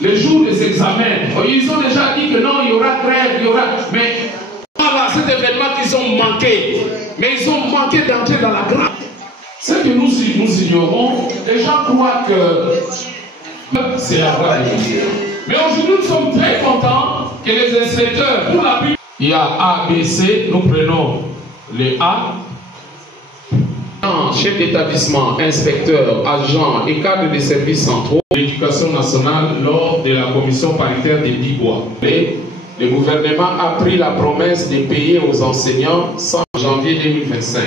Le jour des examens, ils ont déjà dit que non, il y aura grève, il y aura... Mais voilà, cet événement qu'ils ont manqué. Mais ils ont manqué d'entrer dans la grâce. Ce que nous ignorons, les gens croient que c'est la grâce de Dieu. Mais aujourd'hui, nous sommes très contents que les inspecteurs, pour la Bible, il y a A, B, C, nous prenons les A. Chef d'établissement, inspecteur, agent et cadre des services centraux de l'éducation nationale lors de la commission paritaire des Bibois. Le gouvernement a pris la promesse de payer aux enseignants en janvier 2025.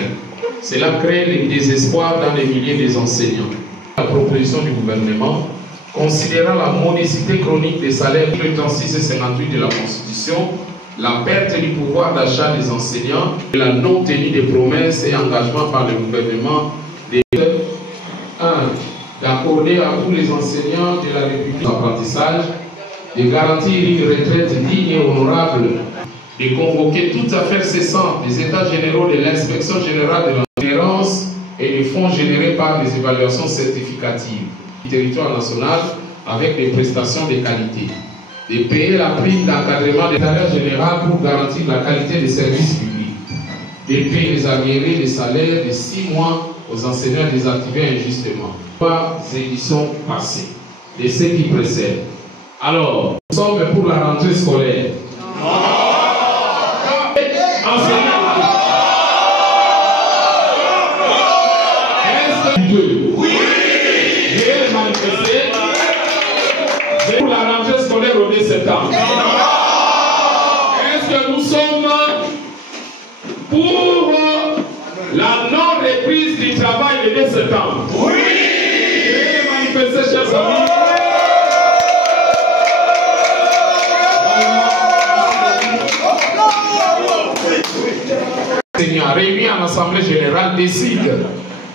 Cela crée le désespoir dans les milliers des enseignants. La proposition du gouvernement, considérant la modicité chronique des salaires 36 et 58 de la Constitution, la perte du pouvoir d'achat des enseignants, et la non-tenue des promesses et engagements par le gouvernement des 1. D'accorder à tous les enseignants de la République d'apprentissage, de garantir une retraite digne et honorable, de convoquer toute affaire cessante des états généraux de l'inspection générale de l'environnement et des fonds générés par les évaluations certificatives du territoire national avec des prestations de qualité. De payer la prime d'encadrement des salaires généraux pour garantir la qualité des services publics. De payer les arriérés des salaires de 6 mois aux enseignants désactivés injustement. 3 éditions passées de ce qui précède. Alors, nous sommes pour la rentrée scolaire. Oui. Je vais manifester pour la rentrée scolaire au 2 septembre. Est-ce que nous sommes pour la non-reprise du travail le 2 septembre? Oui. Je vais manifester, chers amis. Seigneur, réunis en Assemblée Générale, décide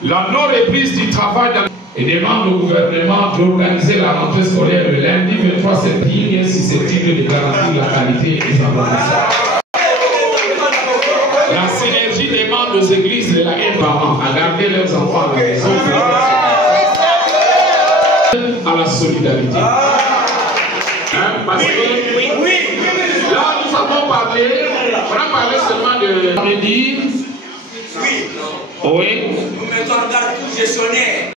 la non-reprise du travail et demande au gouvernement d'organiser la rentrée scolaire le lundi 23 septembre susceptible de garantir la qualité des apprentissages. La synergie demande aux églises de la haine parents à garder leurs enfants à la maison à la solidarité. Parce que là, nous avons parlé, on a parlé seulement de dire. Oui. Oui. Nous mettons en garde tout gestionnaire.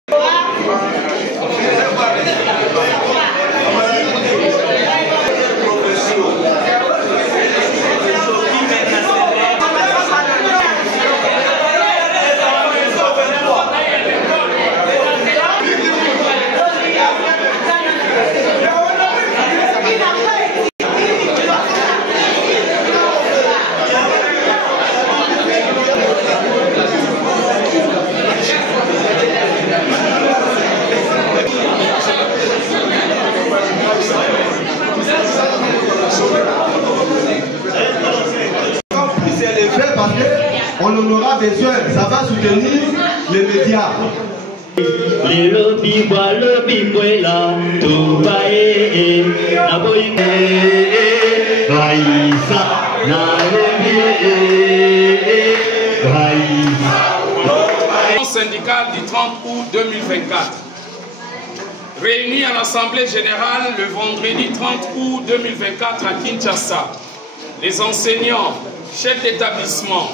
On en aura besoin, ça va soutenir les médias. Les lobbies, là, tout va syndical du 30 août 2024. Réunis en Assemblée Générale le vendredi 30 août 2024 à Kinshasa, les enseignants, chefs d'établissement,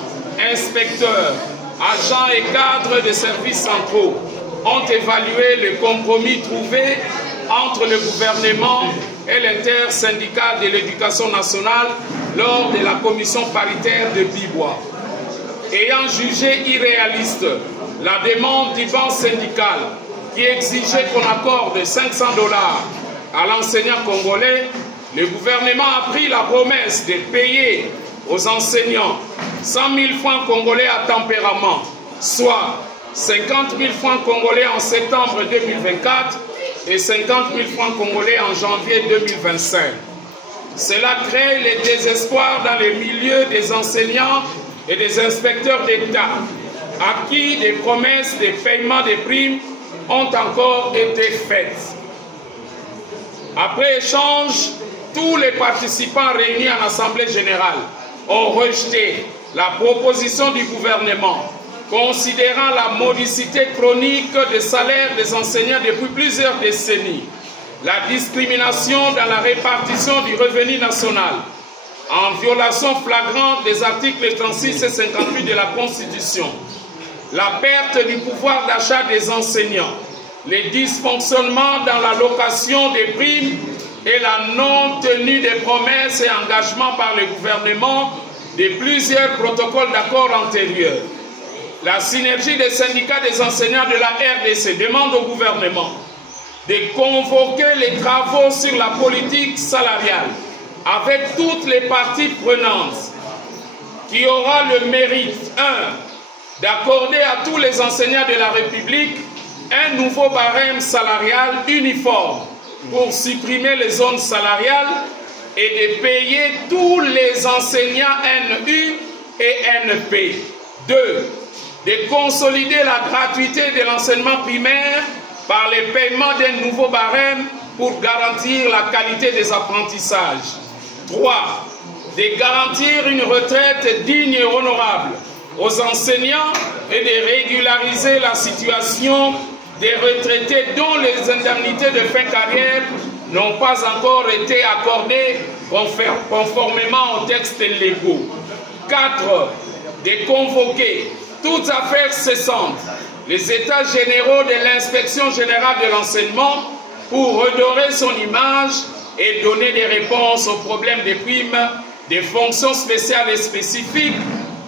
inspecteurs, agents et cadres des services centraux ont évalué le compromis trouvé entre le gouvernement et l'intersyndicale de l'éducation nationale lors de la commission paritaire de Bibois. Ayant jugé irréaliste la demande du banc syndical qui exigeait qu'on accorde $500 à l'enseignant congolais, le gouvernement a pris la promesse de payer aux enseignants 100 000 francs congolais à tempérament, soit 50 000 francs congolais en septembre 2024 et 50 000 francs congolais en janvier 2025. Cela crée le désespoir dans les milieux des enseignants et des inspecteurs d'État, à qui des promesses de paiement des primes ont encore été faites. Après échange, tous les participants réunis en Assemblée Générale ont rejeté la proposition du gouvernement, considérant la modicité chronique des salaires des enseignants depuis plusieurs décennies. la discrimination dans la répartition du revenu national, en violation flagrante des articles 36 et 58 de la Constitution, la perte du pouvoir d'achat des enseignants, les dysfonctionnements dans l'allocation des primes et la non-tenue des promesses et engagements par le gouvernement de plusieurs protocoles d'accord antérieurs. La synergie des syndicats des enseignants de la RDC demande au gouvernement de convoquer les travaux sur la politique salariale avec toutes les parties prenantes, qui aura le mérite, 1. d'accorder à tous les enseignants de la République un nouveau barème salarial uniforme pour supprimer les zones salariales et de payer tous les enseignants NU et NP. 2. De consolider la gratuité de l'enseignement primaire par le paiement d'un nouveau barème pour garantir la qualité des apprentissages. 3. De garantir une retraite digne et honorable aux enseignants et de régulariser la situation des retraités dont les indemnités de fin carrière n'ont pas encore été accordées conformément aux textes légaux. 4. De convoquer toutes affaires cessantes les états généraux de l'inspection générale de l'enseignement pour redorer son image et donner des réponses aux problèmes des primes, des fonctions spéciales et spécifiques,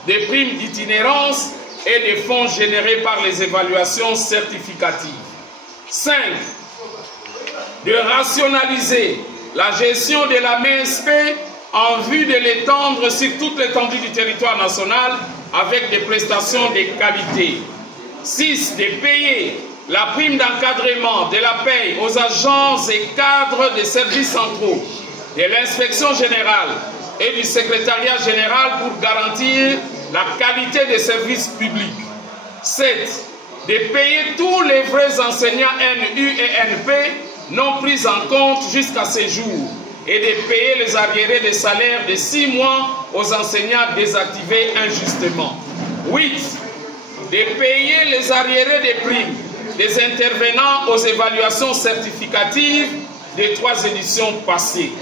des primes d'itinérance et des fonds générés par les évaluations certificatives. 5. De rationaliser la gestion de la MSP en vue de l'étendre sur toute l'étendue du territoire national avec des prestations de qualité. 6. De payer la prime d'encadrement de la paie aux agents et cadres des services centraux, de l'inspection générale et du secrétariat général pour garantir la qualité des services publics. 7. De payer tous les vrais enseignants NU et NP non pris en compte jusqu'à ce jour et de payer les arriérés de salaire de 6 mois aux enseignants désactivés injustement. 8. De payer les arriérés des primes des intervenants aux évaluations certificatives des 3 éditions passées.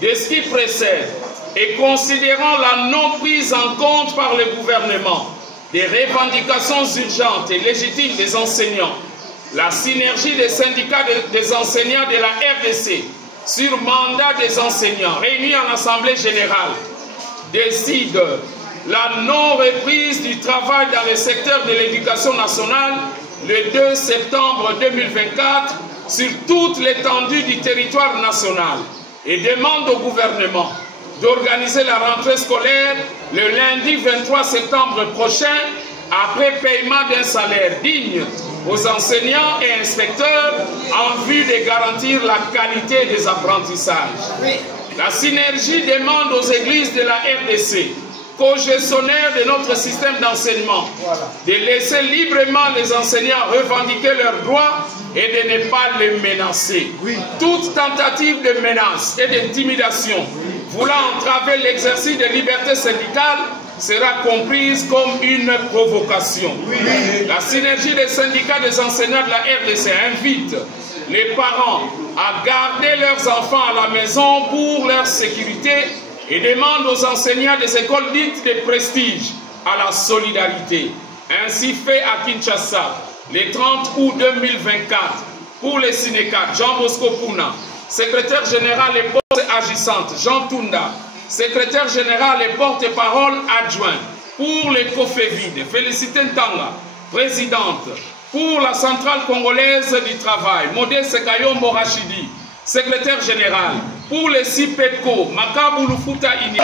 De ce qui précède, et considérant la non prise en compte par le gouvernement des revendications urgentes et légitimes des enseignants, la synergie des syndicats des enseignants de la RDC sur mandat des enseignants réunis en Assemblée générale décide la non-reprise du travail dans le secteur de l'éducation nationale le 2 septembre 2024 sur toute l'étendue du territoire national et demande au gouvernement d'organiser la rentrée scolaire le lundi 23 septembre prochain après paiement d'un salaire digne aux enseignants et inspecteurs en vue de garantir la qualité des apprentissages. La synergie demande aux églises de la RDC, co-gestionnaires de notre système d'enseignement, de laisser librement les enseignants revendiquer leurs droits et de ne pas les menacer. Toute tentative de menace et d'intimidation voulant entraver l'exercice de liberté syndicale sera comprise comme une provocation. La synergie des syndicats des enseignants de la RDC invite les parents à garder leurs enfants à la maison pour leur sécurité et demande aux enseignants des écoles dites de prestige à la solidarité. Ainsi fait à Kinshasa, le 30 août 2024, pour les syndicats Jean Bosco Puna, secrétaire général et porte agissante Jean Tunda, secrétaire général et porte-parole adjoint pour les COFEVID, Félicité Ntanga, présidente pour la centrale congolaise du travail, Modeste Kayombo Rachidi, secrétaire général pour les CIPECO, Makaboulou Fouta Ini.